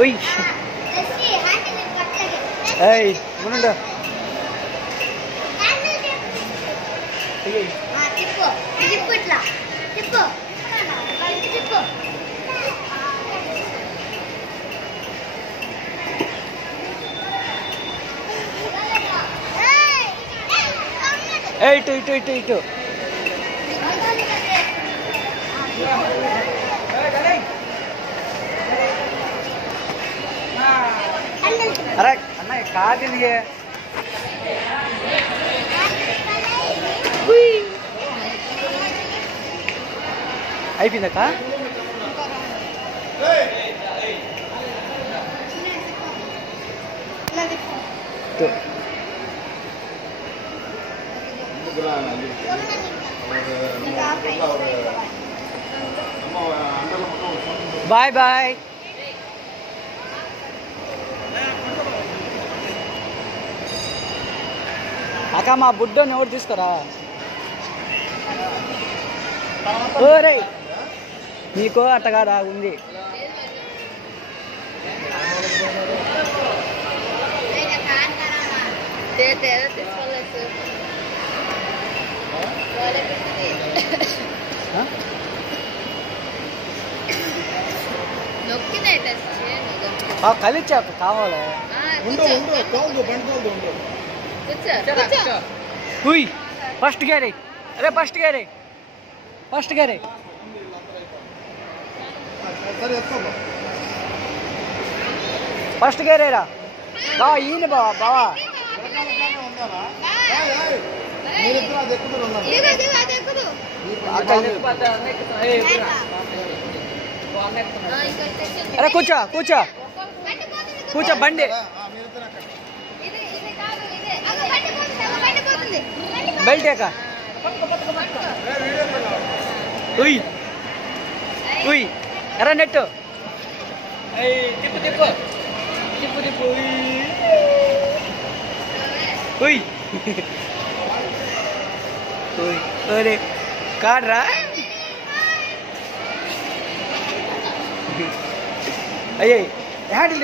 ఉయ్ ఏయ్ ముందు తిప్పు తిప్పు ఇట్లా తిప్పు తిప్పు ఇటు ఇటు ఇటు ఇటు అరే అన్న కాదు ఇది అయిపోయిందక్క బాయ్ బాయ్ అక్క మా బుడ్డోని ఎవరు తీసుకురా ఓరే నీకో అట్టగాడా ఉంది కలిచాక కావాలి ఫస్ట్ గేరే అరే ఫస్ట్ గేరే ఫస్ట్ గేరే ఫస్ట్ గేరేరా బావా ఈయన బావా బావా అరే కూర్చో కూర్చో కూర్చో బండి బెల్ట్ ఏక ఉయ్ ఉయ్ ఎరా నెట్టు తిప్పు తిప్పు తిప్పు తిప్పు ఉయ్ ఉయ్ అరే కాడ్రా అయ్యే హ్యాండిల్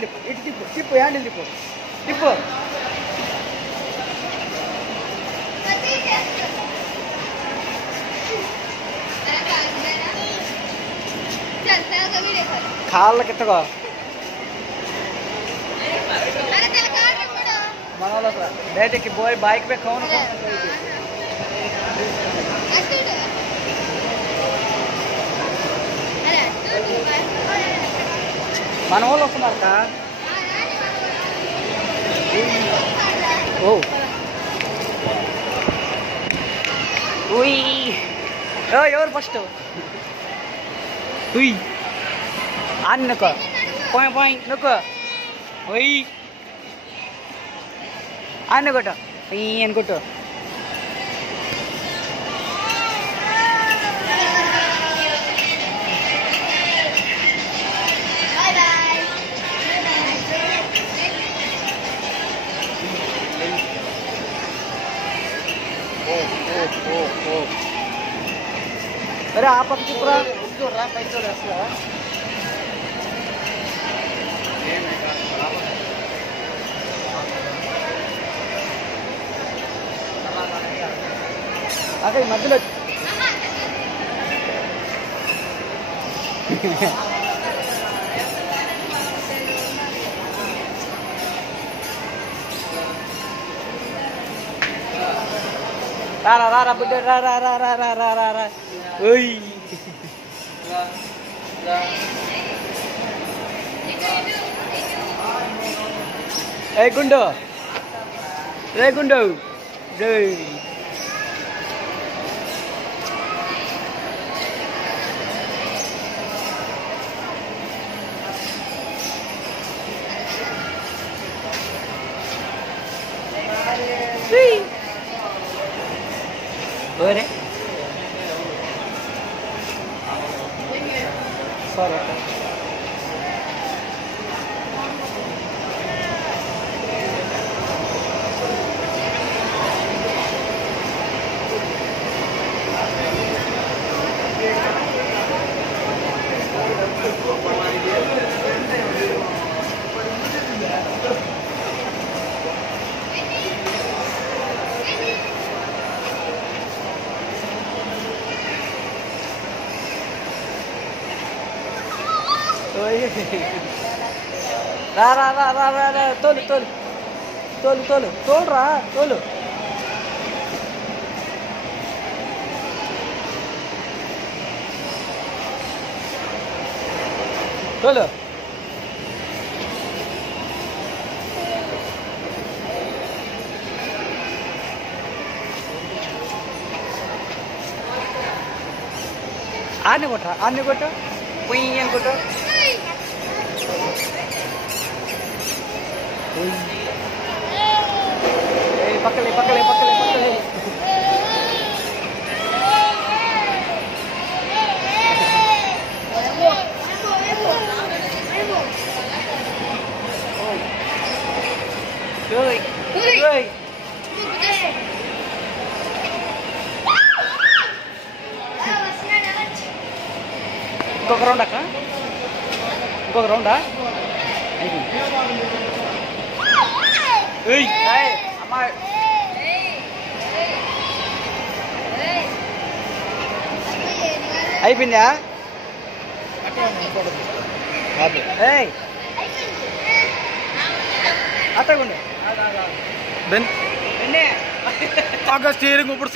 తిప్పు ఇటు తిప్పు తిప్పు హ్యాండిల్ తిప్పు తిప్పు కాళ్ళకి ఎత్తగో మన బయటకి పోయి బైక్ पे कौन మన వాళ్ళు వస్తున్నారు కా ఓ ఉయ్ ఎవరు ఫస్ట్ ఉయ్ అని నొక్క పోయి పోయి నొక్క ఉయ్ అని కొట్టు అనుకుంటూ अरे आप अब पूरा जोड़ रहा है जोड़ रहा है आगे मध्य Rara rara bener rara rara rara rara. Ui. Gundo. Gundo. Dei. Boleh? Sorry. రా రా రా రా రా రా తోలు తోలు తోలు తోలు తోలురా తోలు తోలు ఆన్ని కొట్టరా ఆన్ని కొట్టు పొయ్యి అని కొట్టు పక్కలే పక్కలే పక్కలే పక్కలే ఇంకొక రౌండ్ అక్క ఇంకొక రౌండా అమ్మా అయిపోయిందా అట్టగుండే స్టీరింగ్ ఇప్పుడు